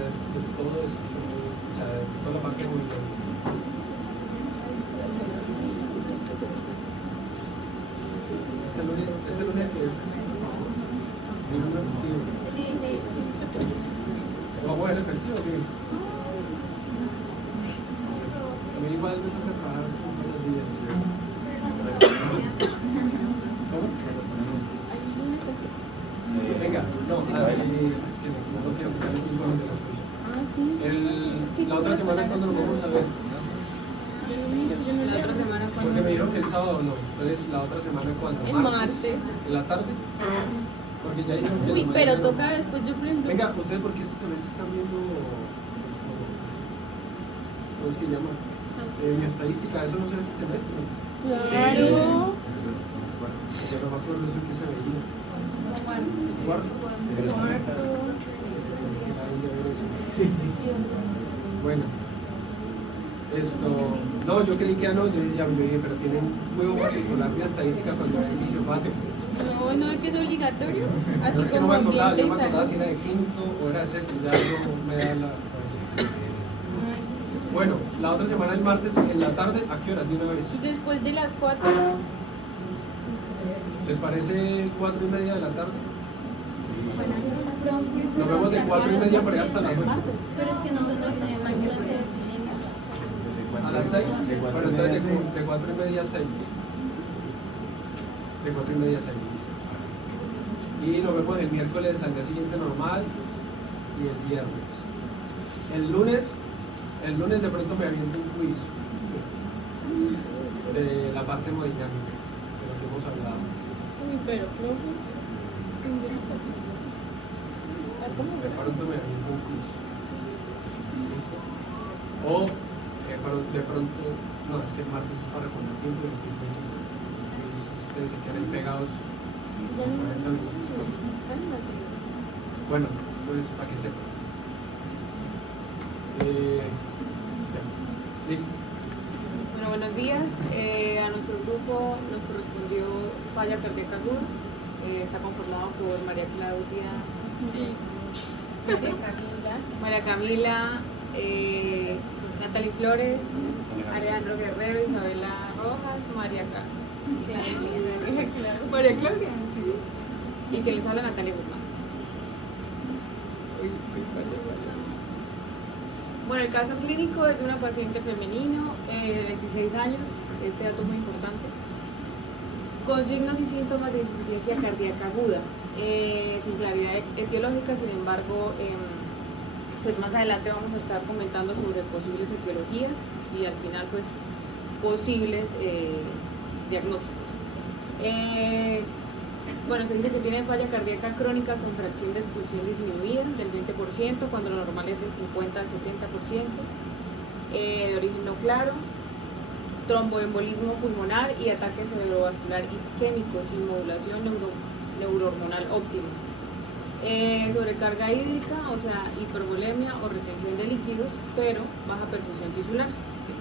de todo esto, o sea, de toda la parte de movimiento. Este lunes que es un festivo. ¿Vamos a ver el festivo? ¿Qué? A mí igual me toca trabajar todos los días. ¿Cómo? Venga, no, es que no quiero quitar el tiempo de las cosas. Ah, sí. La otra semana, ¿cuándo nos vamos a ver? La otra semana, Porque me dijeron que el sábado no. Entonces, ¿la otra semana cuándo? El martes. ¿En la tarde? Porque ya dijeron que Uy, en la pero mañana no. toca después, yo prendo. Venga, ¿ustedes por qué este semestre están viendo esto? ¿Cómo es que llama? Mi estadística, eso no se ve este semestre. Claro. Yo no me acuerdo eso que se veía. Cuarto. Cuarto. Sí. Bueno. Esto, no, yo creí que ya no, yo decía, pero tienen un juego particular de estadística cuando era inicio patio. No, no es que es obligatorio. Así No, es que no como me acordaba, ambiente yo y me acordaba salud. si era de quinto o era de sexto, ya no me da la... Bueno, la otra semana, el martes, en la tarde, ¿a qué horas? De una vez. Y después de las 4. ¿Les parece 4:30 de la tarde? Nos vemos de 4:30 por ahí hasta las 8. Pero es que nosotros mañana A las 6, bueno, entonces de 4:30 a 6. De 4:30 a 6, listo. Y nos vemos el miércoles al día siguiente normal y el viernes. El lunes de pronto me aviento un quiz de la parte hemodinámica, de lo que hemos hablado. Uy, pero, profe. De pronto me aviento un quiz. ¿Listo? O de pronto, no, es que el martes es para responder tiempo y el quiz no. Ustedes se quedan pegados 40 minutos. Bueno, pues para que sepan. Ya. Listo. Bueno, buenos días. A nuestro grupo nos correspondió falla cardíaca aguda. Está conformado por María Claudia, María Camila, Natalie Flores, Alejandro Guerrero, Isabela Rojas, María Claudia. Y que les habla Natalia Guzmán. Bueno, el caso clínico es de una paciente femenino de 26 años, este dato es muy importante, con signos y síntomas de insuficiencia cardíaca aguda, sin claridad etiológica. Sin embargo, pues más adelante vamos a estar comentando sobre posibles etiologías y al final pues posibles diagnósticos. Bueno, se dice que tiene falla cardíaca crónica con fracción de expulsión disminuida del 20%, cuando lo normal es del 50 al 70%, de origen no claro, tromboembolismo pulmonar y ataque cerebrovascular isquémico sin modulación neurohormonal óptima. Sobrecarga hídrica, o sea, hipervolemia o retención de líquidos, pero baja perfusión tisular. ¿Sí?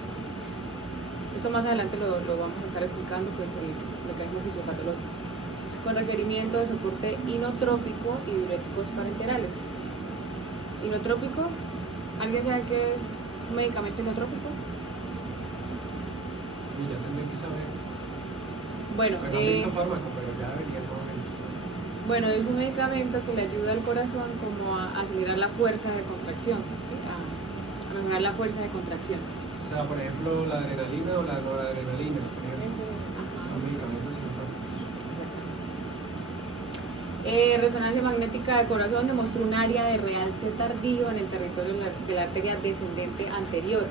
Esto más adelante lo vamos a estar explicando, pues, el mecanismo fisiopatológico. Con requerimiento de soporte inotrópico y diuréticos parenterales. ¿Inotrópicos? ¿Alguien sabe qué es un medicamento inotrópico? Y ya tendré que saber. Bueno, Pero han visto fármaco, pero ya debería no haber visto. bueno, es un medicamento que le ayuda al corazón como a acelerar la fuerza de contracción, ¿sí? A mejorar la fuerza de contracción. O sea, por ejemplo, la adrenalina o la noradrenalina, por ejemplo, son medicamentos inotrópicos. Resonancia magnética de corazón demostró un área de realce tardío en el territorio de la arteria descendente anterior,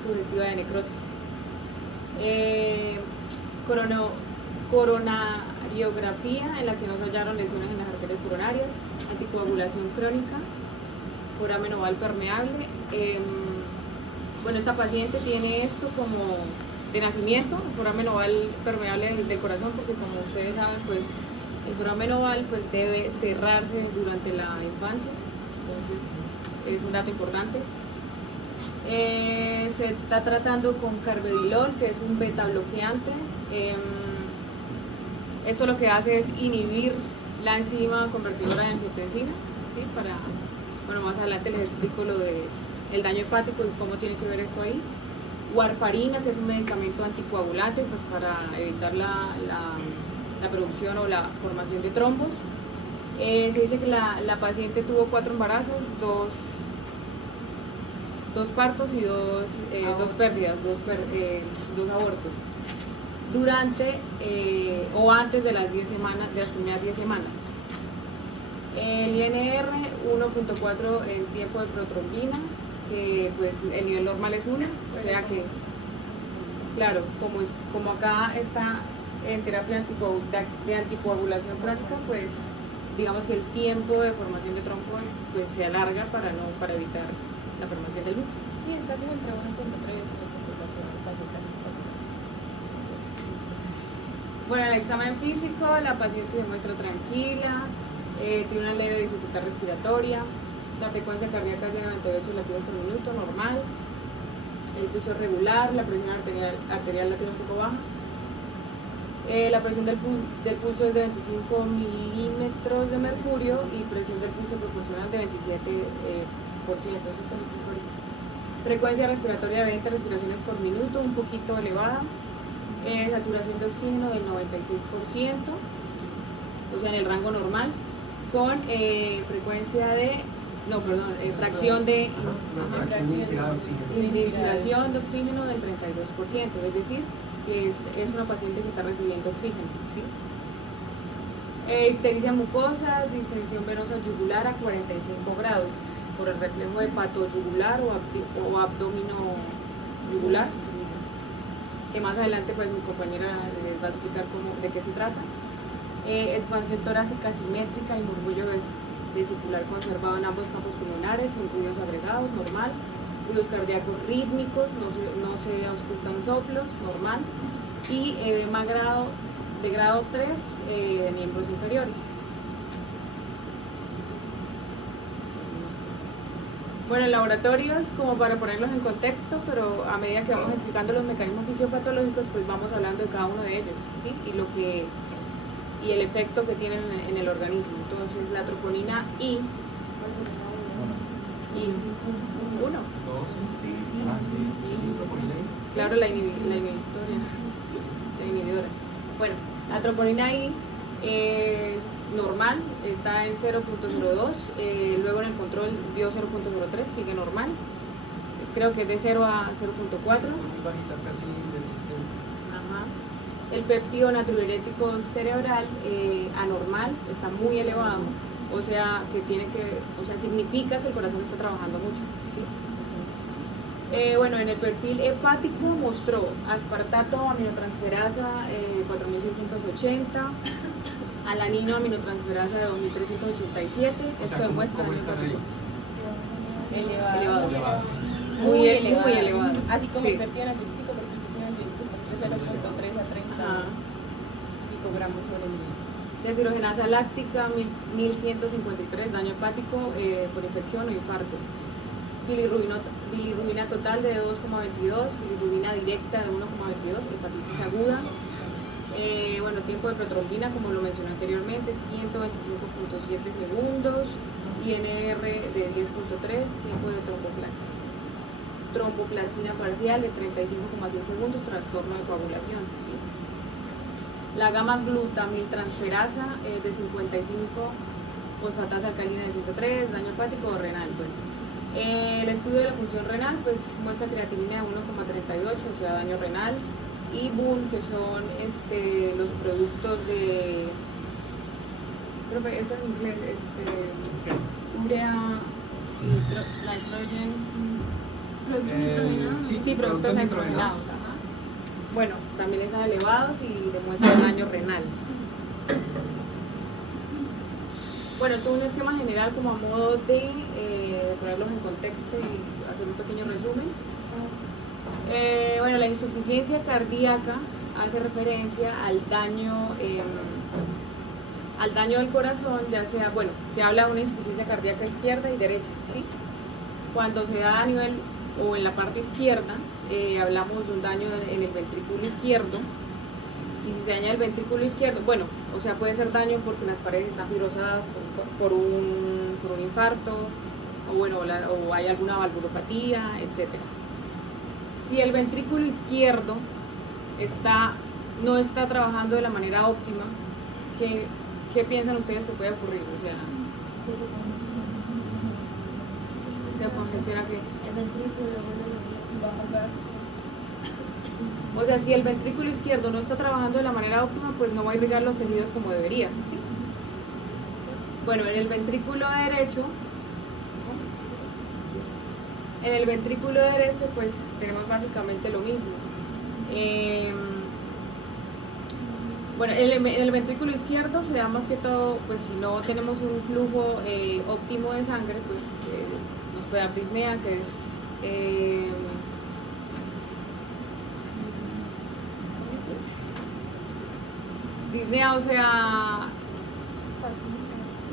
sugestiva de necrosis. Coronariografía en la que no se hallaron lesiones en las arterias coronarias, anticoagulación crónica, foramen oval permeable. Bueno, esta paciente tiene esto como de nacimiento, el foramen oval permeable del corazón, porque como ustedes saben, pues el foramen oval pues debe cerrarse durante la infancia, entonces es un dato importante. Se está tratando con carvedilol, que es un beta bloqueante. Esto lo que hace es inhibir la enzima convertidora de angiotensina, ¿sí? para Bueno, más adelante les explico lo de el daño hepático y cómo tiene que ver esto ahí. Warfarina, que es un medicamento anticoagulante, pues para evitar la producción o la formación de trombos. Se dice que la paciente tuvo 4 embarazos, 2 partos y 2 pérdidas, 2 abortos durante o antes de las 10 semanas, de las primeras 10 semanas. El INR 1.4 en tiempo de protrombina, que pues el nivel normal es 1, o sea que, claro, como acá está en terapia de anticoagulación crónica, pues digamos que el tiempo de formación de trombo pues se alarga para evitar la formación del mismo. Sí, está como entre 1.3 y 1.4. Bueno, en el examen físico la paciente se muestra tranquila, tiene una leve dificultad respiratoria, la frecuencia cardíaca es de 98 latidos por minuto, normal, el pulso es regular, la presión arterial la tiene un poco baja, la presión del pulso es de 25 milímetros de mercurio y presión del pulso proporcional de 27%, eso se lo explico ahorita. Frecuencia respiratoria de 20 respiraciones por minuto, un poquito elevadas. Saturación de oxígeno del 96%, o sea, en el rango normal, con fracción de inspiración de oxígeno del 32%, es decir, que es una paciente que está recibiendo oxígeno, ¿sí? Ictericia mucosa, distensión venosa yugular a 45 grados, por el reflejo hepatoyugular o abdomino yugular, que más adelante pues mi compañera les va a explicar de qué se trata. Expansión torácica simétrica y murmullo vesicular conservado en ambos campos pulmonares, sin ruidos agregados, normal. Ruidos cardíacos rítmicos, no se auscultan soplos, normal. Y edema de grado 3 de miembros inferiores. Bueno, en laboratorios, como para ponerlos en contexto, pero a medida que vamos explicando los mecanismos fisiopatológicos, pues vamos hablando de cada uno de ellos, ¿sí? Y el efecto que tienen en el organismo. Entonces, la troponina I, 1. Claro, la inhibidora. Bueno, la troponina I es normal, está en 0.02, luego en el control dio 0.03, sigue normal, creo que es de 0 a 0.4. Muy bajita, casi inexistente. Ajá. El péptido natriurético cerebral anormal, está muy elevado, o sea significa que el corazón está trabajando mucho, ¿sí? Bueno, en el perfil hepático mostró aspartato aminotransferasa 4680, alanino aminotransferasa de 2387, esto demuestra ¿cómo están ahí? Elevado. Muy elevado. Así como Sí. el péptido natriurético, porque el péptido natriurético está entre 0.3 a 30 Ajá. picogramos sobre mililitro. Deshidrogenasa láctica 1153, daño hepático por infección o infarto. Bilirrubina total de 2,22, bilirrubina directa de 1,22, hepatitis aguda. Bueno, tiempo de protrombina, como lo mencioné anteriormente, 125.7 segundos, INR de 10.3, tiempo de tromboplastina parcial de 35,6 segundos, trastorno de coagulación, ¿sí? La gamma glutamiltransferasa de 55, fosfatasa alcalina de 103, daño hepático o renal. Bueno, el estudio de la función renal pues muestra creatinina de 1,38, o sea, daño renal, y BUN, que son los productos de, creo que esto en inglés, urea, nitrogen, sí, productos nitrogenados. Ajá. Bueno, también están elevados y demuestran daño renal. Bueno, esto es un esquema general como a modo de ponerlos en contexto y hacer un pequeño resumen. Bueno, la insuficiencia cardíaca hace referencia al daño del corazón, ya sea, bueno, se habla de una insuficiencia cardíaca izquierda y derecha, ¿sí? Cuando se da a nivel o en la parte izquierda, hablamos de un daño en el ventrículo izquierdo, y si se daña el ventrículo izquierdo, bueno, o sea, puede ser daño porque las paredes están fibrosadas por un infarto o hay alguna valvulopatía, etc. Si el ventrículo izquierdo no está trabajando de la manera óptima, ¿qué piensan ustedes que puede ocurrir? O sea, ¿se congestiona qué? El ventrículo, Bajo gasto. O sea, si el ventrículo izquierdo no está trabajando de la manera óptima, pues no va a irrigar los tejidos como debería, ¿sí? Bueno, en el ventrículo derecho, pues tenemos básicamente lo mismo. Bueno, en el ventrículo izquierdo se da más que todo, pues si no tenemos un flujo óptimo de sangre, pues nos puede dar disnea, que es disnea, o sea,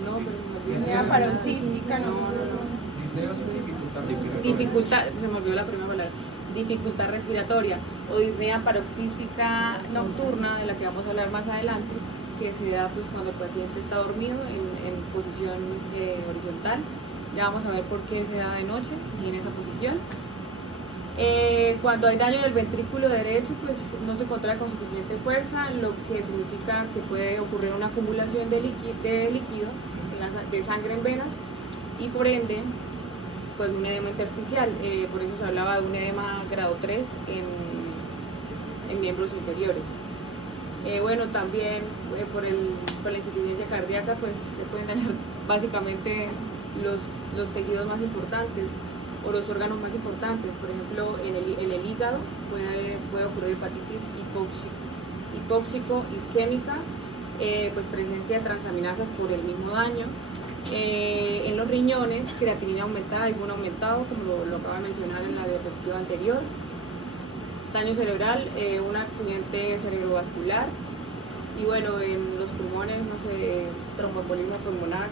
no, pero me olvidé. Disnea paroxística, no. Disnea es una dificultad respiratoria. Se me olvidó la primera palabra. Dificultad respiratoria o disnea paroxística nocturna, de la que vamos a hablar más adelante, que se da pues cuando el paciente está dormido en posición horizontal. Ya vamos a ver por qué se da de noche y en esa posición. Cuando hay daño en el ventrículo derecho, pues no se contrae con suficiente fuerza, lo que significa que puede ocurrir una acumulación de líquido de sangre en venas y por ende pues un edema intersticial. Por eso se hablaba de un edema grado 3 en miembros inferiores. Bueno, también por la insuficiencia cardíaca pues se pueden dañar básicamente los tejidos más importantes o los órganos más importantes. Por ejemplo, en el hígado puede ocurrir hepatitis hipóxico-isquémica, pues presencia de transaminasas por el mismo daño. En los riñones, creatinina aumentada y bueno aumentado, como lo acabo de mencionar en la diapositiva anterior. Daño cerebral, un accidente cerebrovascular. Y bueno, en los pulmones, no sé, tromboembolismo pulmonar,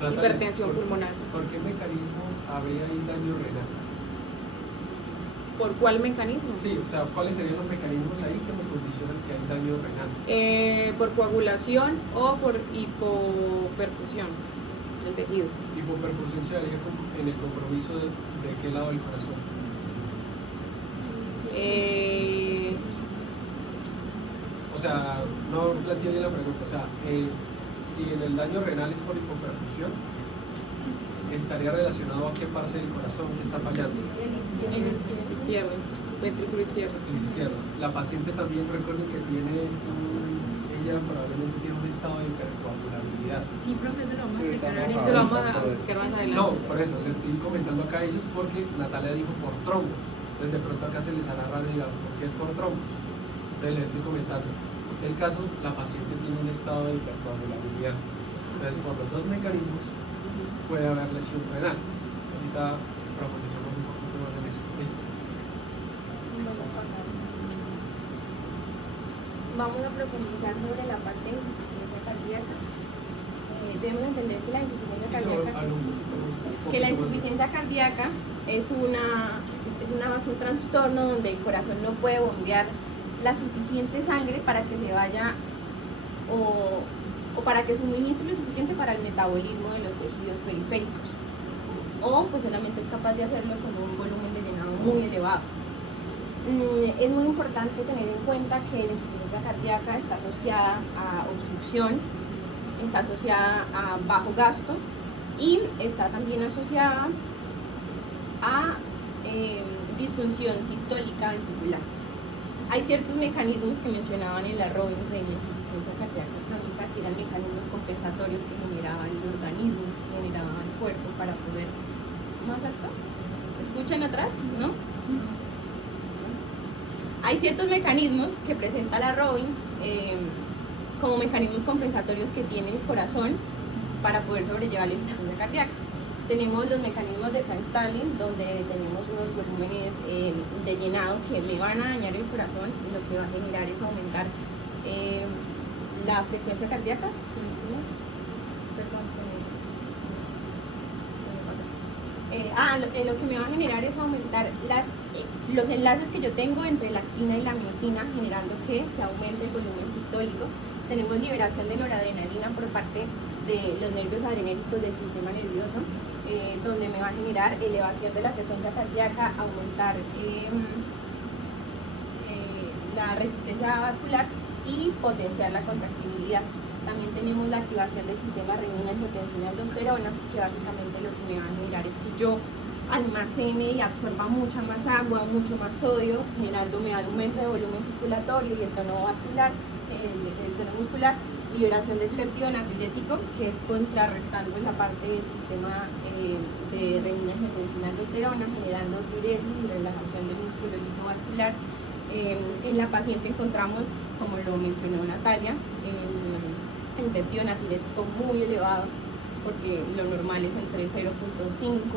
hipertensión pulmonar. ¿Por qué mecanismo habría ahí daño renal? ¿Por cuál mecanismo? Sí, o sea, ¿cuáles serían los mecanismos ahí que me condicionan que hay daño renal? Por coagulación o por hipoperfusión del tejido. Hipoperfusión se daría en el compromiso de qué lado del corazón. O sea, no planteé bien la pregunta. O sea, si en el daño renal es por hipoperfusión, estaría relacionado a qué parte del corazón que está fallando. El izquierdo, ventrículo izquierdo. El izquierdo. La paciente también, recuerden que ella probablemente tiene un estado de hipercoagulabilidad. Sí, profesor, lo vamos a Sí, explicar vamos ahorita. Eso lo vamos a explicar más adelante. No, por eso le estoy comentando acá a ellos porque Natalia dijo por trombos. Entonces de pronto acá se les hará raro y digan, ¿por qué por trombos? Entonces les estoy comentando. El caso, la paciente tiene un estado de hipercoagulabilidad. Entonces por los dos mecanismos puede haber lesión renal. Ahorita profundizamos un poquito más en eso. ¿Listo? Vamos a profundizar sobre la parte de insuficiencia cardíaca. Debemos entender que la insuficiencia cardíaca, es un trastorno donde el corazón no puede bombear la suficiente sangre para que se vaya o para que suministre lo suficiente para el metabolismo de los tejidos periféricos, o pues solamente es capaz de hacerlo con un volumen de llenado muy elevado. Es muy importante tener en cuenta que la insuficiencia cardíaca está asociada a obstrucción, está asociada a bajo gasto y está también asociada a disfunción sistólica ventricular. Hay ciertos mecanismos que mencionaban en la Robbins de la insuficiencia cardíaca crónica, que eran mecanismos compensatorios que generaba el organismo, que generaba el cuerpo para poder... ¿Más alto? ¿Escuchan atrás? ¿No? Hay ciertos mecanismos que presenta la Robbins como mecanismos compensatorios que tiene el corazón para poder sobrellevar la insuficiencia cardíaca. Tenemos los mecanismos de Frank-Starling, donde tenemos unos volúmenes de llenado que me van a dañar el corazón y lo que va a generar es aumentar la frecuencia cardíaca. ¿Se me estima? Perdón, se me pasó. Lo que me va a generar es aumentar los enlaces que yo tengo entre la actina y la miosina, generando que se aumente el volumen sistólico. Tenemos liberación de noradrenalina por parte de los nervios adrenérgicos del sistema nervioso. donde me va a generar elevación de la frecuencia cardíaca, aumentar la resistencia vascular y potenciar la contractibilidad. También tenemos la activación del sistema renina-angiotensina-aldosterona, que básicamente lo que me va a generar es que yo almacene y absorba mucha más agua, mucho más sodio, generándome aumento de volumen circulatorio y el tono vascular, el tono muscular, liberación del péptido natriurético, que es contrarrestando en la parte del sistema de renina-angiotensina-aldosterona, generando diuresis y relajación del músculo liso vascular. En la paciente encontramos, como lo mencionó Natalia, el péptido natriurético muy elevado, porque lo normal es entre 0.5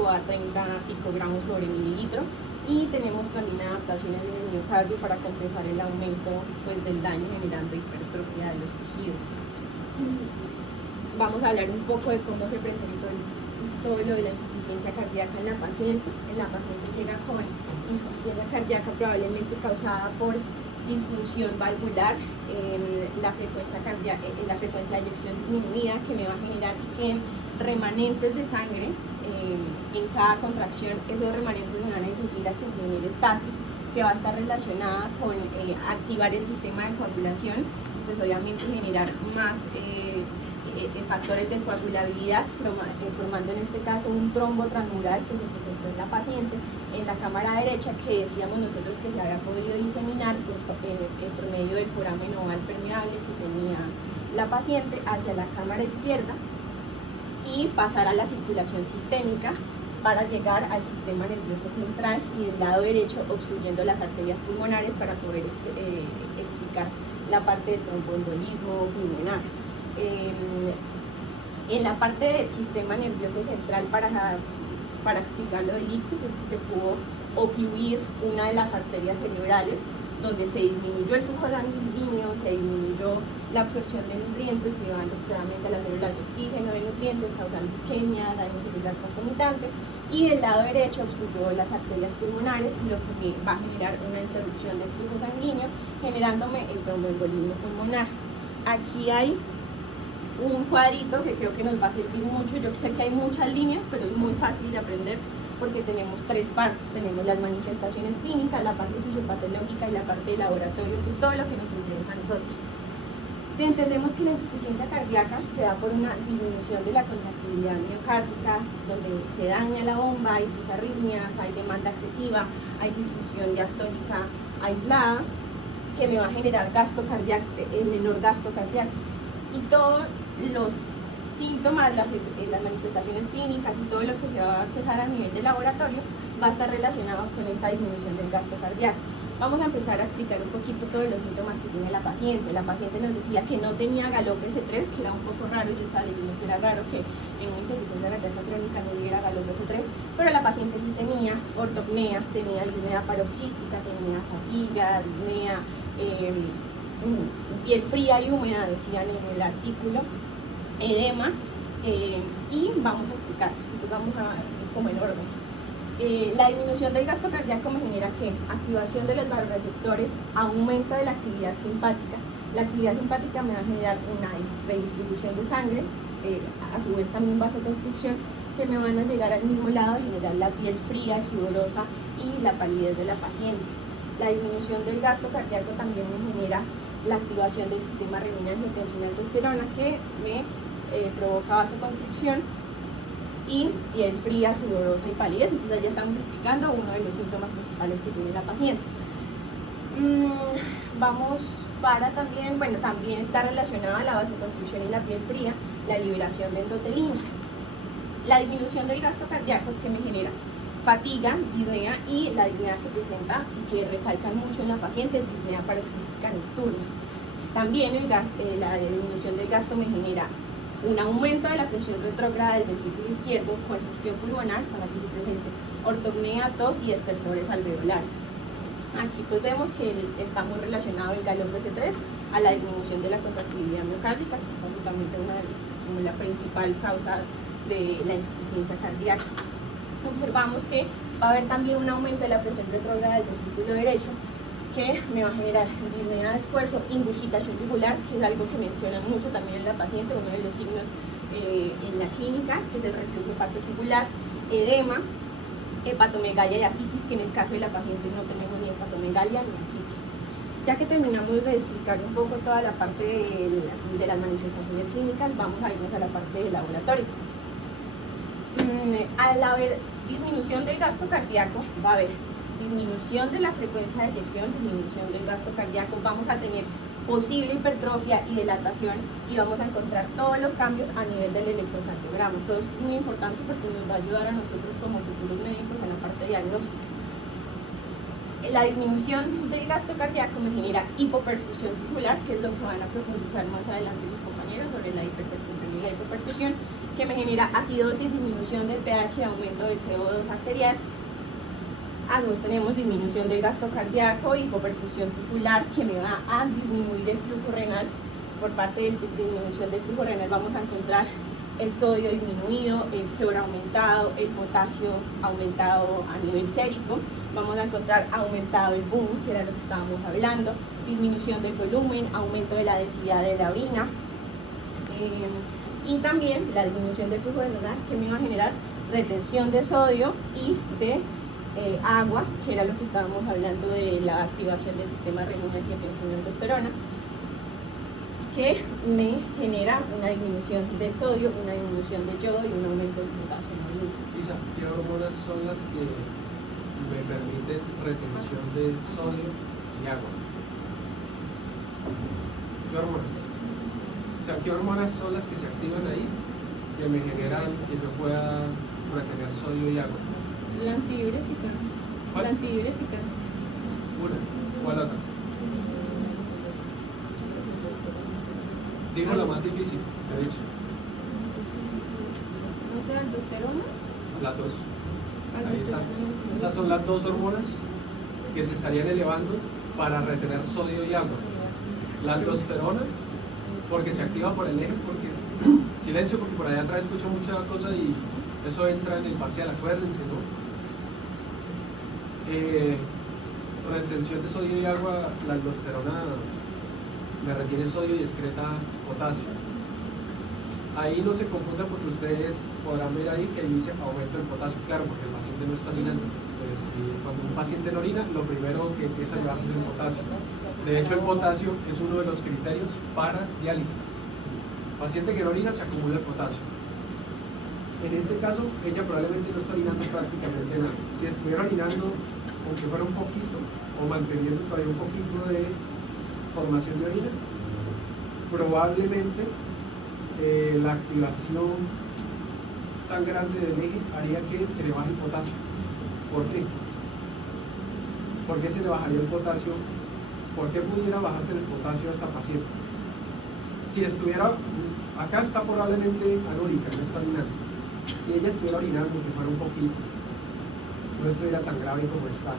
a 30 picogramos sobre mililitro, y tenemos también adaptaciones en el miocardio para compensar el aumento pues, del daño generando hipertrofia de los tejidos. Vamos a hablar un poco de cómo se presentó todo lo de la insuficiencia cardíaca en la paciente. La paciente llega con insuficiencia cardíaca probablemente causada por disfunción valvular, la frecuencia de eyección disminuida, que me va a generar que remanentes de sangre en cada contracción, esos remanentes me van a inducir a que se genere estasis, que va a estar relacionada con activar el sistema de coagulación, pues obviamente generar más factores de coagulabilidad, formando en este caso un trombo transmural que se presentó en la paciente en la cámara derecha, que decíamos nosotros que se había podido diseminar por medio del foramen oval permeable que tenía la paciente hacia la cámara izquierda y pasar a la circulación sistémica para llegar al sistema nervioso central y del lado derecho obstruyendo las arterias pulmonares para poder explicar la parte del tromboembolismo pulmonar. En la parte del sistema nervioso central, para explicar lo del ictus, es que se pudo ocluir una de las arterias cerebrales, donde se disminuyó el flujo sanguíneo, se disminuyó la absorción de nutrientes, privando solamente a las células de oxígeno, de nutrientes, causando isquemia, daño celular concomitante, y del lado derecho obstruyó las arterias pulmonares, lo que me va a generar una interrupción del flujo sanguíneo, generándome el tromboembolismo pulmonar. Aquí hay un cuadrito que creo que nos va a servir mucho. Yo sé que hay muchas líneas, pero es muy fácil de aprender porque tenemos tres partes. Tenemos las manifestaciones clínicas, la parte fisiopatológica y la parte de laboratorio, que es todo lo que nos interesa a nosotros. Entendemos que la insuficiencia cardíaca se da por una disminución de la contractilidad miocárdica, donde se daña la bomba, hay disarritmias, hay demanda excesiva, hay disfunción diastólica aislada, que me va a generar gasto cardíaco, menor gasto cardíaco. Y todos los síntomas, las manifestaciones clínicas y todo lo que se va a empezar a nivel de laboratorio va a estar relacionado con esta disminución del gasto cardíaco. Vamos a empezar a explicar un poquito todos los síntomas que tiene la paciente. La paciente nos decía que no tenía galope C3, que era un poco raro. Yo estaba leyendo que era raro que en una insuficiencia cardíaca crónica no hubiera galope C3, pero la paciente sí tenía ortopnea, tenía disnea paroxística, tenía fatiga, disnea, piel fría y húmeda, decían en el artículo, edema, y vamos a explicarles. Entonces vamos a como en orden. La disminución del gasto cardíaco me genera ¿qué? Activación de los vasoreceptores, aumento de la actividad simpática. La actividad simpática me va a generar una redistribución de sangre, a su vez también vasoconstricción, que me van a llegar al mismo lado y generar la piel fría, sudorosa y la palidez de la paciente. La disminución del gasto cardíaco también me genera la activación del sistema renina-angiotensina-aldosterona, que me provoca vasoconstricción y piel fría, sudorosa y palidez. Entonces ya estamos explicando uno de los síntomas principales que tiene la paciente. Vamos para también, bueno, también está relacionada la vasoconstricción y la piel fría, la liberación de endotelinas. La disminución del gasto cardíaco que me genera fatiga, disnea, y la disnea que presenta y que recalcan mucho en la paciente es disnea paroxística nocturna. También la disminución del gasto me genera un aumento de la presión retrógrada del ventrículo izquierdo, congestión pulmonar para que se presente ortopnea, tos y estertores alveolares. Aquí pues vemos que está muy relacionado el galope C3 a la disminución de la contractilidad miocárdica, que es básicamente la principal causa de la insuficiencia cardíaca. Observamos que va a haber también un aumento de la presión retrógrada del ventrículo derecho, que me va a generar disnea de esfuerzo, ingurgitación yugular, que es algo que mencionan mucho también en la paciente, uno de los signos en la clínica, que es el reflujo parto yugular, edema, hepatomegalia y ascitis, que en el caso de la paciente no tenemos ni hepatomegalia ni ascitis. Ya que terminamos de explicar un poco toda la parte de las manifestaciones clínicas, vamos a irnos a la parte del laboratorio. Al haber disminución del gasto cardíaco, va a haber disminución de la frecuencia de eyección, disminución del gasto cardíaco, vamos a tener posible hipertrofia y dilatación y vamos a encontrar todos los cambios a nivel del electrocardiograma. Todo esto es muy importante porque nos va a ayudar a nosotros como futuros médicos en la parte diagnóstica. La disminución del gasto cardíaco me genera hipoperfusión tisular, que es lo que van a profundizar más adelante mis compañeros sobre la hiperperfusión y la hipoperfusión, que me genera acidosis, disminución del pH, aumento del CO2 arterial. Además tenemos disminución del gasto cardíaco, hipoperfusión tisular, que me va a disminuir el flujo renal. Por parte de disminución del flujo renal vamos a encontrar el sodio disminuido, el cloro aumentado, el potasio aumentado a nivel sérico. Vamos a encontrar aumentado el boom, que era lo que estábamos hablando, disminución del volumen, aumento de la densidad de la orina, y también la disminución del flujo renal, que me va a generar retención de sodio y de agua, que era lo que estábamos hablando de la activación del sistema renina-angiotensina-aldosterona, que me genera una disminución del sodio, una disminución de yodo y un aumento del potasio en la orina. Isa, ¿qué hormonas son las que me permiten retención de sodio y agua? ¿Qué hormonas? O sea, ¿qué hormonas son las que se activan ahí que me generan que yo pueda retener sodio y agua? La antidiurética. ¿Cuál? La antidiurética. Una. ¿Cuál otra? Digo la más difícil, de hecho. ¿No sé, aldosterona? Las dos. Ahí está. Aldosterona. Esas son las dos hormonas que se estarían elevando para retener sodio y agua. La aldosterona, porque se activa por el eje, porque silencio, porque por allá atrás escucho muchas cosas y eso entra en el parcial, acuérdense, ¿no? Retención de sodio y agua, la aldosterona me retiene sodio y excreta potasio. Ahí no se confunda porque ustedes podrán ver ahí que dice aumento del potasio, claro, porque el paciente no está orinando. Entonces, cuando un paciente no orina, lo primero que empieza a llevarse es el potasio. De hecho, el potasio es uno de los criterios para diálisis. Paciente que no orina, se acumula el potasio. En este caso, ella probablemente no está orinando prácticamente nada. Si estuviera orinando, aunque fuera un poquito, o manteniendo todavía un poquito de formación de orina, probablemente la activación tan grande del eje haría que se le baje el potasio. ¿Por qué? ¿Por qué se le bajaría el potasio? ¿Por qué pudiera bajarse el potasio a esta paciente? Si estuviera, acá está probablemente anúrica, no está orinando. Si ella estuviera orinando, que fuera un poquito, no estuviera tan grave como está,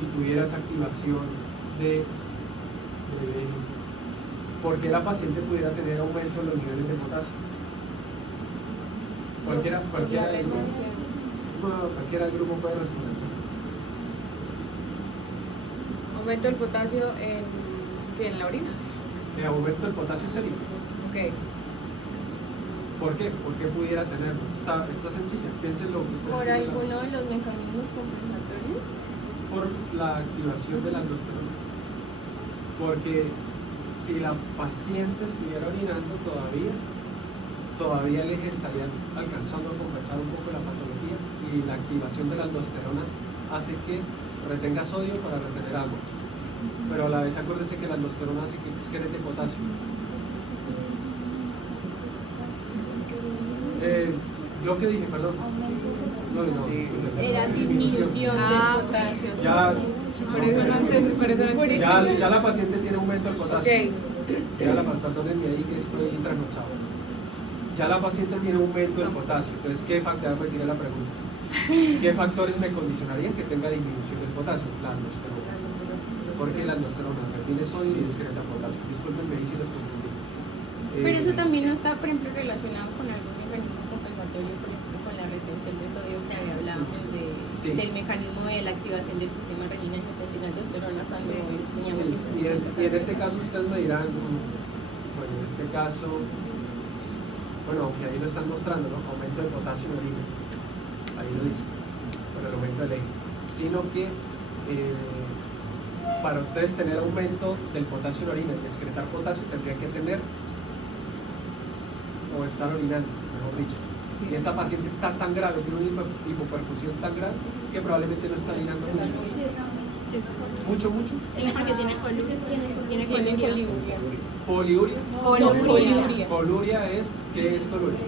y tuviera esa activación de ¿por qué la paciente pudiera tener aumento en los niveles de potasio? Cualquiera del grupo puede responder. Aumento del potasio en la orina. Aumento del potasio sérico. Ok. ¿Por qué? ¿Por qué pudiera tenerlo? Está sencilla, piénsenlo. Por alguno de los mecanismos compensatorios. Por la activación de la aldosterona. Porque si la paciente estuviera orinando todavía el eje estaría alcanzando a compensar un poco la patología y la activación de la aldosterona hace que retenga sodio para retener agua. Pero a la vez acuérdense que la aldosterona hace que excrete potasio. Yo que dije, perdón. No, Sí. disculpe. Era disminución del potasio. Ya, Por eso no entendí. ya la paciente tiene aumento del potasio. Ok. Ya perdónenme ahí que estoy trasnochado. Ya la paciente tiene aumento del potasio. Entonces, ¿qué factores me tiré la pregunta? ¿Qué factores me condicionarían que tenga disminución del potasio? La aldosterona. Porque la aldosterona retiene sodio y excreta potasio. Discúlpenme ahí si los confundí. Pero eso también no está, por ejemplo, relacionado con algún mecanismo compensatorio, por ejemplo, con la retención de sodio que hablábamos Sí. del mecanismo de la activación del sistema renina-angiotensina-aldosterona cuando teníamos Sí, y en este caso ustedes me dirán, bueno, en este caso, bueno, aunque ahí lo están mostrando, ¿no? Aumento de potasio en orina, ahí lo dice, por el aumento del eje, sino que para ustedes tener aumento del potasio en orina y excretar potasio tendrían que tener o estar orinando, mejor dicho. Y esta paciente está tan grave, tiene una hipoperfusión tan grave que probablemente no está orinando mucho. Mucho. Sí, porque tiene coliuria. Poliuria. Coluria. Coluria es, ¿qué es coluria?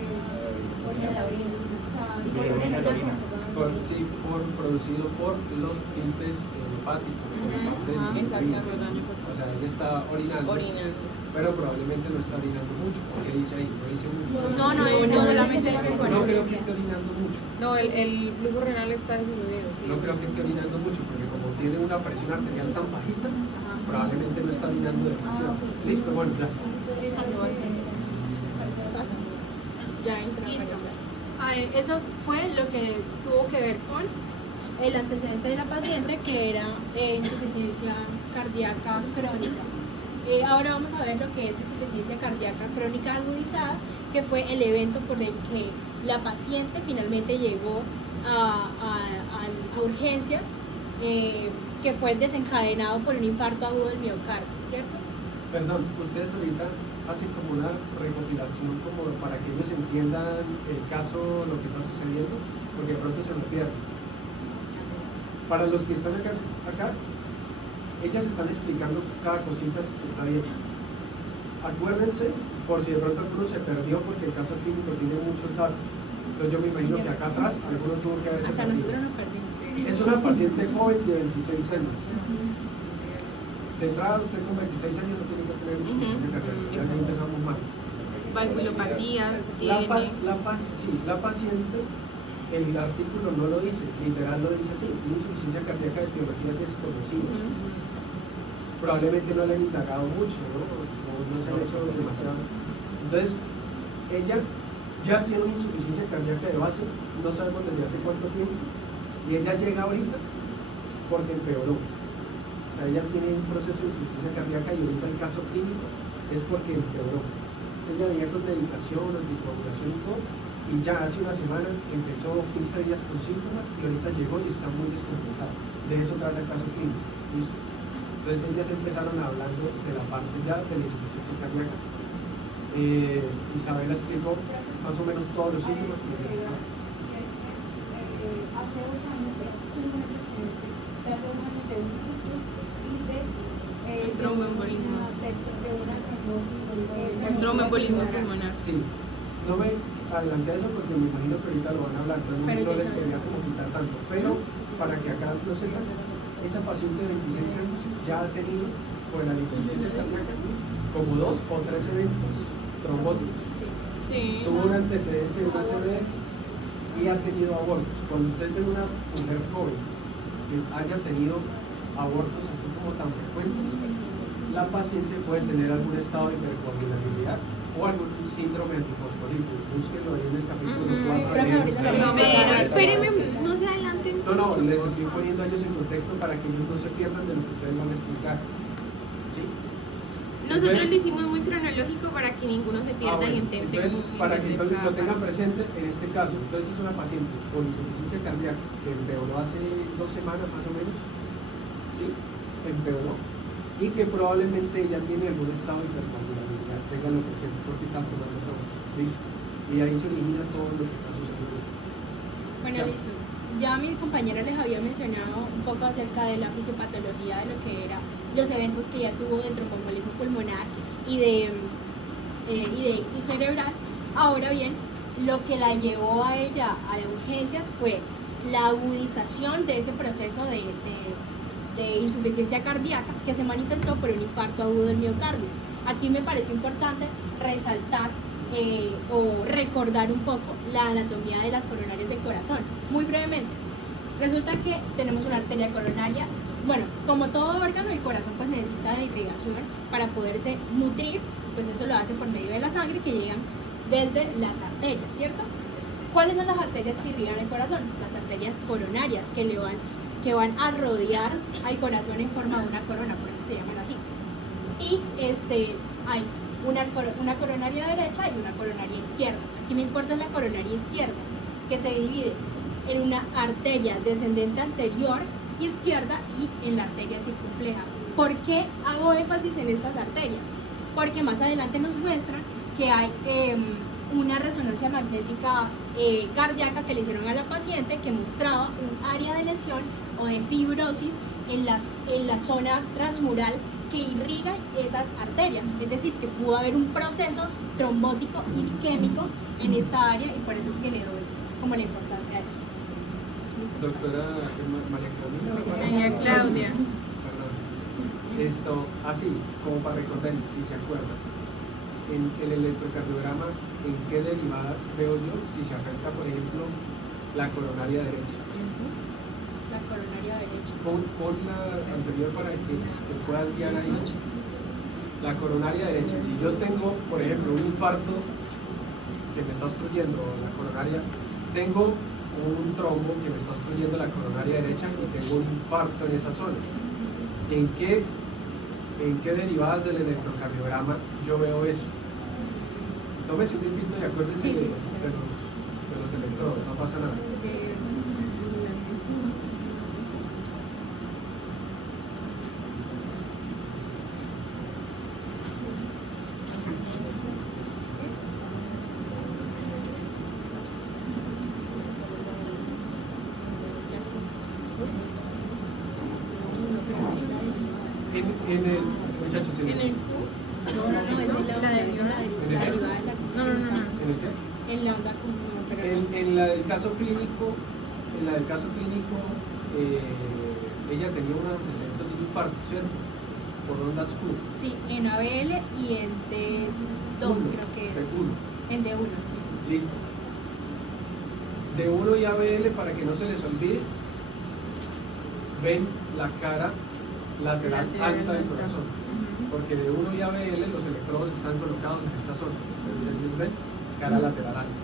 Sí, producido por los tintes hepáticos. Exactamente. O sea, ella está orinando, pero probablemente no está orinando mucho. ¿Qué dice ahí? No dice mucho. No, solamente No creo que esté orinando mucho. No, el flujo renal está disminuido, sí. No creo que esté orinando mucho, porque como tiene una presión arterial tan bajita, probablemente no está orinando demasiado. Listo, bueno, ya. Ya entra. Listo. Eso fue lo que tuvo que ver con el antecedente de la paciente, que era insuficiencia cardíaca crónica. Ahora vamos a ver lo que es insuficiencia cardíaca crónica agudizada, que fue el evento por el que la paciente finalmente llegó a urgencias, que fue desencadenado por un infarto agudo del miocardio, ¿cierto? Perdón, ustedes ahorita hacen como una recopilación como para que ellos entiendan el caso, lo que está sucediendo, porque de pronto se lo pierden. Para los que están acá, ellas están explicando cada cosita que está bien. Acuérdense, por si de pronto alguno se perdió, porque el caso clínico tiene muchos datos. Entonces yo me imagino que acá atrás alguno tuvo que haberse Hasta perdido. nosotros nos perdimos. Es una paciente joven de 26 años. De entrada, usted con 26 años no tiene que tener insuficiencia cardíaca, ya no empezamos mal. Valvulopatías La paciente, el artículo no lo dice, literal lo dice así, tiene insuficiencia cardíaca de etiología desconocida. Probablemente no le han indagado mucho, ¿no? O no se han hecho demasiado. Entonces, ella ya tiene una insuficiencia cardíaca de base, no sabemos desde hace cuánto tiempo, y ella llega ahorita porque empeoró. O sea, ella tiene un proceso de insuficiencia cardíaca y ahorita el caso clínico es porque empeoró. Ella venía con medicación, anticoagulación y todo, y ya hace una semana empezó 15 días con síntomas y ahorita llegó y está muy descompensada. De eso trata el caso clínico. ¿Listo? Entonces ellas empezaron hablando de la parte ya de la insuficiencia cardíaca. Isabela explicó más o menos todos los síntomas. Hace 2 años tuve un antecedente de hace 2 años de un ictus y de tromboembolismo. de una trombosis. Tromboembolismo pulmonar. Sí, no me adelanté a eso porque me imagino que ahorita lo van a hablar, entonces no les quería como quitar tanto, pero para que acá lo sepan, esa paciente de 26 años ya ha tenido, fuera de la insuficiencia cardíaca, como 2 o 3 eventos trombóticos. Sí. Tuvo un antecedente de una CVF y ha tenido abortos. Cuando usted ve una mujer joven que haya tenido abortos así como tan frecuentes, la paciente puede tener algún estado de hipercoagulabilidad o algún síndrome antifosfolípido. Búsquenlo ahí en el capítulo 4. Pero espérenme, no se adelanten. No, les estoy poniendo a ellos en contexto para que ellos no se pierdan de lo que ustedes van a explicar. ¿Sí? Nosotros Entonces, lo hicimos muy cronológico para que ninguno se pierda bueno, y intente. entonces, para que entonces lo tengan presente, en este caso, entonces es una paciente con insuficiencia cardíaca que empeoró hace 2 semanas más o menos, ¿sí? Empeoró, y que probablemente ya tiene algún estado de hipercoagulabilidad, ténganlo presente porque está tomando todo, listo, y ahí se elimina todo lo que está sucediendo. Bueno, Ya. listo. Ya mi compañera les había mencionado un poco acerca de la fisiopatología de lo que eran los eventos que ella tuvo de tromboembolismo pulmonar y de ictus cerebral. Ahora bien, lo que la llevó a ella a urgencias fue la agudización de ese proceso de insuficiencia cardíaca que se manifestó por un infarto agudo del miocardio. Aquí me pareció importante resaltar o recordar un poco la anatomía de las coronarias del corazón. Muy brevemente, resulta que tenemos una arteria coronaria. Bueno, como todo órgano, el corazón pues necesita de irrigación para poderse nutrir, pues eso lo hace por medio de la sangre que llegan desde las arterias, ¿cierto? ¿Cuáles son las arterias que irrigan el corazón? Las arterias coronarias que van a rodear al corazón en forma de una corona, por eso se llaman así. Y una coronaria derecha y una coronaria izquierda. Aquí me importa la coronaria izquierda, que se divide en una arteria descendente anterior izquierda y en la arteria circunfleja. ¿Por qué hago énfasis en estas arterias? Porque más adelante nos muestra que hay una resonancia magnética cardíaca que le hicieron a la paciente que mostraba un área de lesión o de fibrosis en la zona transmural que irriga esas arterias. Es decir, que pudo haber un proceso trombótico isquémico en esta área y por eso es que le doy como la importancia a eso. ¿Listo? Doctora María Claudia. María Claudia. Perdón. Esto, así, como para recordar, si se acuerdan, en el electrocardiograma, ¿en qué derivadas veo yo si se afecta, por ejemplo, la coronaria derecha? La coronaria derecha. Pon la anterior para que te puedas guiar ahí. La coronaria derecha, si yo tengo, por ejemplo, un infarto que me está obstruyendo la coronaria, tengo un trombo que me está obstruyendo la coronaria derecha y tengo un infarto en esa zona. ¿En qué derivadas del electrocardiograma yo veo eso? Tómese un tiempito y acuérdese Sí, sí. de los electrodos, no pasa nada. En el, muchachos, En el No, es en la derivada de la No. ¿En el qué? En la onda común, pero En la del caso clínico, ella tenía un antecedente de un infarto, ¿cierto? Por ondas Q. sí, en ABL y en D2 creo que D1. en D1, sí. Listo. D1 y ABL, para que no se les olvide, ven la cara lateral alta del corazón. Porque D1 y ABL los electrodos están colocados en esta zona. Entonces ellos ven cara lateral alta.